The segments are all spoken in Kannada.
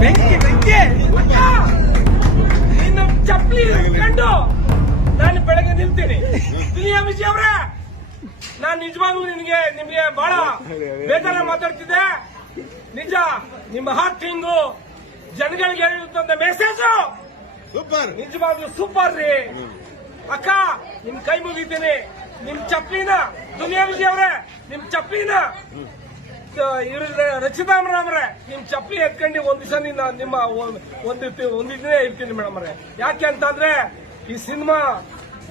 ಬೆಂಕಿ ಬೆಂಕಿ ನಿನ್ನ ಚಪ್ಪಲಿ ಕಂಡು ನಾನು ಬೆಳಗ್ಗೆ ನಿಲ್ತೀನಿ ದಿಲೀ ಅಮಿಷಿ ನಾನು ನಿಜವಾಗ್ಲೂ ನಿಮಗೆ ನಿಮಗೆ ಬಹಳ ಬೇಜಾರ ಮಾತಾಡ್ತಿದ್ದೆ ನಿಜ ನಿಮ್ಮ ಹಾಕ್ಟಿಂಗು ಜನಗಳಿಗೆ ಹೇಳುತ್ತಂದ ಮೆಸೇಜು ಸೂಪರ್. ನಿಜವಾಗ್ಲೂ ಸೂಪರ್ ರೀ. ಅಕ್ಕ, ನಿಮ್ ಕೈ ಮುಗಿತೀನಿ. ನಿಮ್ ಚಪ್ಲಿನ ದುನಿಯಾ ವಿಜಯ್ ಅವ್ರೆ, ನಿಮ್ ಚಪ್ಲಿನ ಇವ್ರ ರಚಿತಾಮ್ರ ಅವ್ರೆ ನಿಮ್ ಚಪ್ಪಲಿ ಎತ್ಕೊಂಡು ಒಂದ್ ದಿವಸ ನಿನ್ನ ನಿಮ್ಮ ಒಂದು ಒಂದಿದ್ರೆ ಇರ್ತೀನಿ ಮೇಡಮ್ ಅವ್ರೆ ಯಾಕೆ ಅಂತಂದ್ರೆ, ಈ ಸಿನಿಮಾ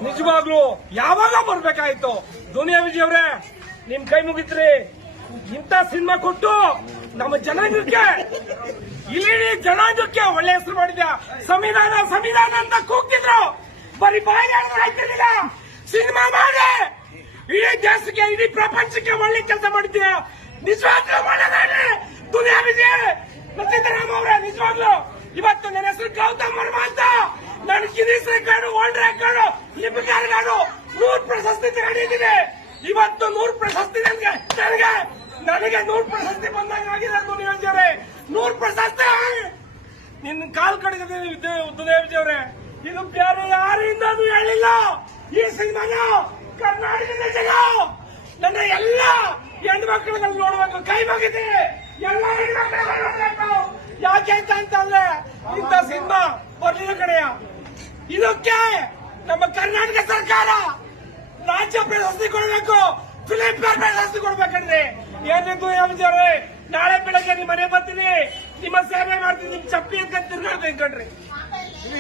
ನಿಜವಾಗ್ಲೂ ಯಾವಾಗ ಬರ್ಬೇಕಾಯ್ತು? ದುನಿಯಾ ವಿಜಯ್ ಅವ್ರೆ, ನಿಮ್ ಕೈ ಮುಗಿತ್ರಿ. ಇಂಥ ಸಿನಿಮಾ ಕೊಟ್ಟು ನಮ್ಮ ಜನಾಂಗಕ್ಕೆ ಇಲ್ಲಿ ಜನಾಂಗಕ್ಕೆ ಒಳ್ಳೆ ಹೆಸರು ಮಾಡಿದ್ಯಾ? ಸಂವಿಧಾನ ಸಂವಿಧಾನ ಅಂತ ಕೂಗ್ತಿದ್ರು? ಬರೀ ಬಾಯಿ ಆಯ್ತಿರ್ಲಿಲ್ಲ ಸಿನಿಮಾ ಮಾಡಿ? ಇಡೀ ದೇಶಕ್ಕೆ, ಇಡೀ ಪ್ರಪಂಚಕ್ಕೆ ಒಳ್ಳೆ ಕೆಲಸ ಮಾಡ್ತೀಯ ನಿಜವಾಗ್ಲೂ ಒಳ್ಳೆದಾಗ್ಲಿ. ದುನಿಯಾ ವಿಜಯ್ ರಚಿತರಾಮ ಅವರೇ ನಿಜವಾಗ್ಲೂ ಇವತ್ತು ನನ್ನ ಹೆಸರು ಗೌತಮ್ ವರ್ಮ ಅಂತ. ನಾನು ಗಿರೀಶ್ ರೆಕಾರ್ಡು ವರ್ಲ್ಡ್ ರೆಕಾರ್ಡು ಲಿಪಿಕಾರ್ ನೂರ್ ಪ್ರಶಸ್ತಿ ತಗೊಂಡಿದ್ದೀನಿ. ಇವತ್ತು ನೂರ್ ಪ್ರಶಸ್ತಿ ನನಗೆ ನನಗೆ ನನಗೆ ನೂರ್ ಪ್ರಶಸ್ತಿ ಬಂದಂಗ ಆಗಿದೆ ದುನಿಯಾ ವಿಜಯ್ ನೂರ್ ಪ್ರಶಸ್ತಿ. ನಿನ್ನ ಕಾಲ್ ಕಡೆಗೆ ದುನಿಯಾ ವಿಜಯ್ ಅವರೇ. ಇದು ಬೇರೆ ಯಾರಿಂದ ಹೇಳಿಲ್ಲ. ಈ ಸಿನಿಮಾನ ಕರ್ನಾಟಕದ ಜನ, ನನ್ನ ಎಲ್ಲ ಹೆಣ್ಮಕ್ಳುಗಳು ನೋಡ್ಬೇಕು, ಕೈ ಮುಗಿದೆ ಎಲ್ಲ ನೋಡ್ಬೇಕು. ಯಾಕೆ ಅಂತ ಅಂತಂದ್ರೆ, ಇಂಥ ಸಿನಿಮಾ ಬರ್ಲಿಲ್ಲ ಕಡೆಯ ಇದಕ್ಕೆ ನಮ್ಮ ಕರ್ನಾಟಕ ಸರ್ಕಾರ ರಾಜ್ಯ ಪ್ರಶಸ್ತಿ ಕೊಡಬೇಕು ಫಿಲಿಂ ಫೇರ್ ಪ್ರಶಸ್ತಿ ಕೊಡ್ಬೇಕಂದ್ರೆ. ಏನಿದ್ದು ಯಾವ್ದಾರೆ ನಾಳೆ ಬೆಳಗ್ಗೆ ನಿಮ್ಮ ಮನೆ ಬರ್ತೀನಿ. ನಿಮ್ಮ ಸೇವೆ ಮಾಡ್ತೀನಿ, ನಿಮ್ ಚಪ್ಪಿ ಅಂತ ತಿರ್ಗಾಡ್ಬೇಕು ಕಣ್ರಿ.